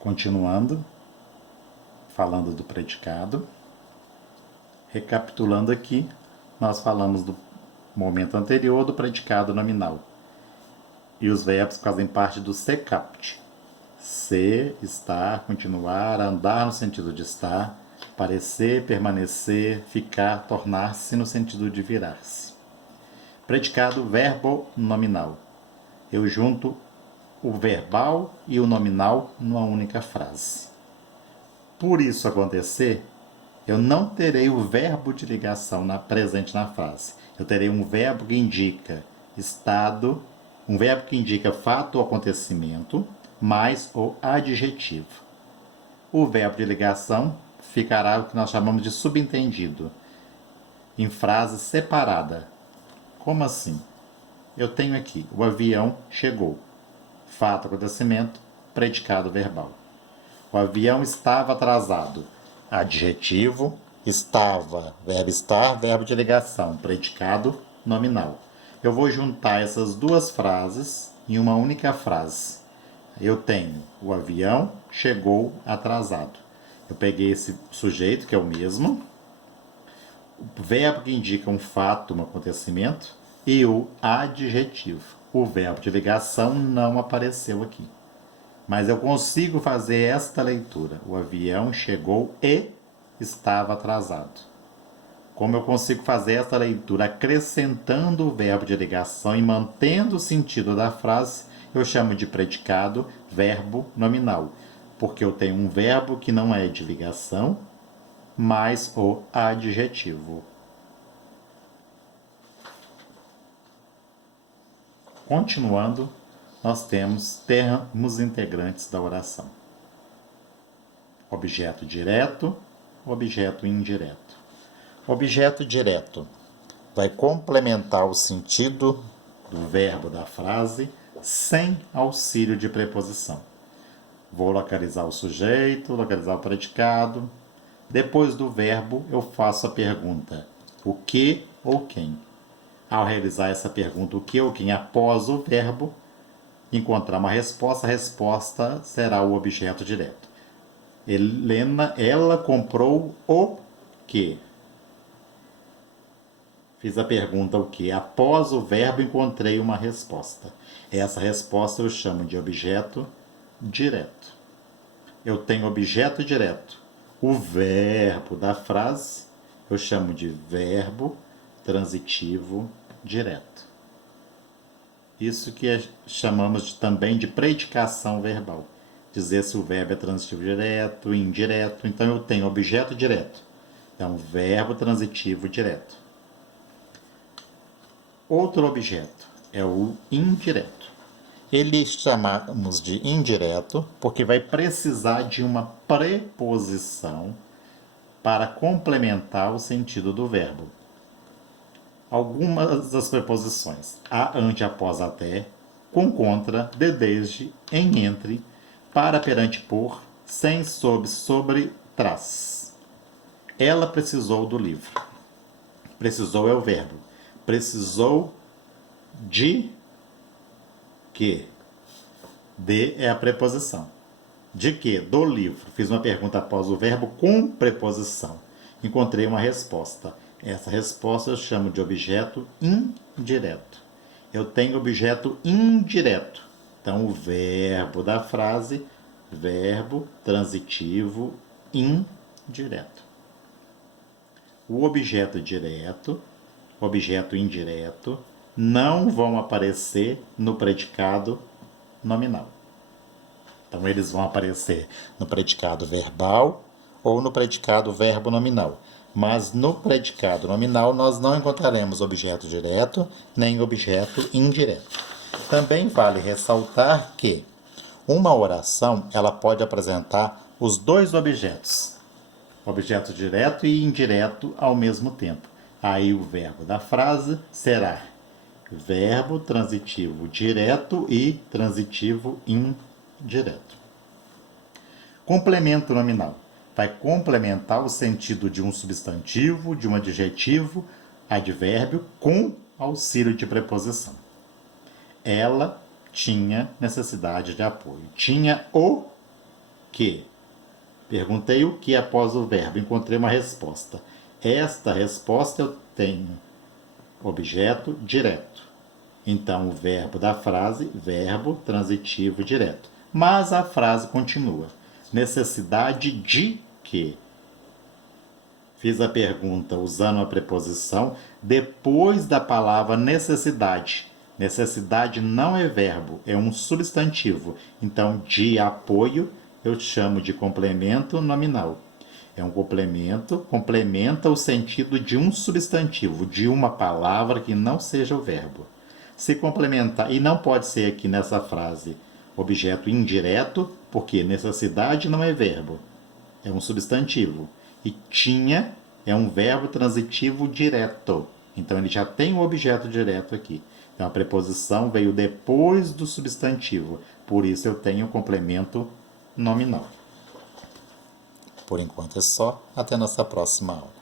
Continuando, falando do predicado. Recapitulando aqui, nós falamos do momento anterior do predicado nominal. E os verbos fazem parte do se caput. Ser, estar, continuar, andar no sentido de estar, parecer, permanecer, ficar, tornar-se no sentido de virar-se. Predicado verbo nominal. Eu junto o verbal e o nominal numa única frase. Por isso acontecer, eu não terei o verbo de ligação presente na frase. Eu terei um verbo que indica estado, um verbo que indica fato ou acontecimento, mais o adjetivo. O verbo de ligação ficará o que nós chamamos de subentendido, em frase separada. Como assim? Eu tenho aqui, o avião chegou. Fato, acontecimento, predicado verbal. O avião estava atrasado. Adjetivo, estava, verbo de ligação, predicado nominal. Eu vou juntar essas duas frases em uma única frase. Eu tenho o avião chegou atrasado. Eu peguei esse sujeito, que é o mesmo, o verbo que indica um fato, um acontecimento, e o adjetivo. O verbo de ligação não apareceu aqui. Mas eu consigo fazer esta leitura. O avião chegou e estava atrasado. Como eu consigo fazer esta leitura acrescentando o verbo de ligação e mantendo o sentido da frase, eu chamo de predicado verbo nominal. Porque eu tenho um verbo que não é de ligação, mais o adjetivo. Continuando, nós temos termos integrantes da oração. Objeto direto, objeto indireto. Objeto direto vai complementar o sentido do verbo da frase sem auxílio de preposição. Vou localizar o sujeito, localizar o predicado. Depois do verbo, eu faço a pergunta: o que ou quem? Ao realizar essa pergunta, o que ou quem, após o verbo, encontrar uma resposta, a resposta será o objeto direto. Helena, ela comprou o quê? Fiz a pergunta o quê? Após o verbo, encontrei uma resposta. Essa resposta eu chamo de objeto direto. Eu tenho objeto direto. O verbo da frase eu chamo de verbo transitivo direto. Isso que chamamos também de predicação verbal. Dizer se o verbo é transitivo direto, indireto. Então eu tenho objeto direto. Então, verbo transitivo direto. Outro objeto é o indireto. Ele chamamos de indireto porque vai precisar de uma preposição para complementar o sentido do verbo. Algumas das preposições: a, ante, após, até, com, contra, de, desde, em, entre, para, perante, por, sem, sob, sobre, tras. Ela precisou do livro. Precisou é o verbo. Precisou de quê? De é a preposição. De quê? Do livro. Fiz uma pergunta após o verbo com preposição. Encontrei uma resposta. Essa resposta eu chamo de objeto indireto. Eu tenho objeto indireto. Então, o verbo da frase, verbo transitivo indireto. O objeto direto, objeto indireto, não vão aparecer no predicado nominal. Então, eles vão aparecer no predicado verbal ou no predicado verbo nominal. Mas no predicado nominal nós não encontraremos objeto direto nem objeto indireto. Também vale ressaltar que uma oração ela pode apresentar os dois objetos, objeto direto e indireto ao mesmo tempo. Aí o verbo da frase será verbo transitivo direto e transitivo indireto. Complemento nominal. Vai complementar o sentido de um substantivo, de um adjetivo, advérbio, com auxílio de preposição. Ela tinha necessidade de apoio. Tinha o que. Perguntei o que após o verbo, encontrei uma resposta. Esta resposta eu tenho objeto direto. Então, o verbo da frase, verbo transitivo direto. Mas a frase continua. Necessidade de quê? Fiz a pergunta usando a preposição depois da palavra necessidade. Necessidade não é verbo, é um substantivo. Então, de apoio eu chamo de complemento nominal. É um complemento, complementa o sentido de um substantivo, de uma palavra que não seja o verbo. Se complementar, e não pode ser aqui nessa frase objeto indireto, porque necessidade não é verbo, é um substantivo. E tinha é um verbo transitivo direto. Então ele já tem um objeto direto aqui. Então a preposição veio depois do substantivo. Por isso eu tenho o complemento nominal. Por enquanto é só. Até nossa próxima aula.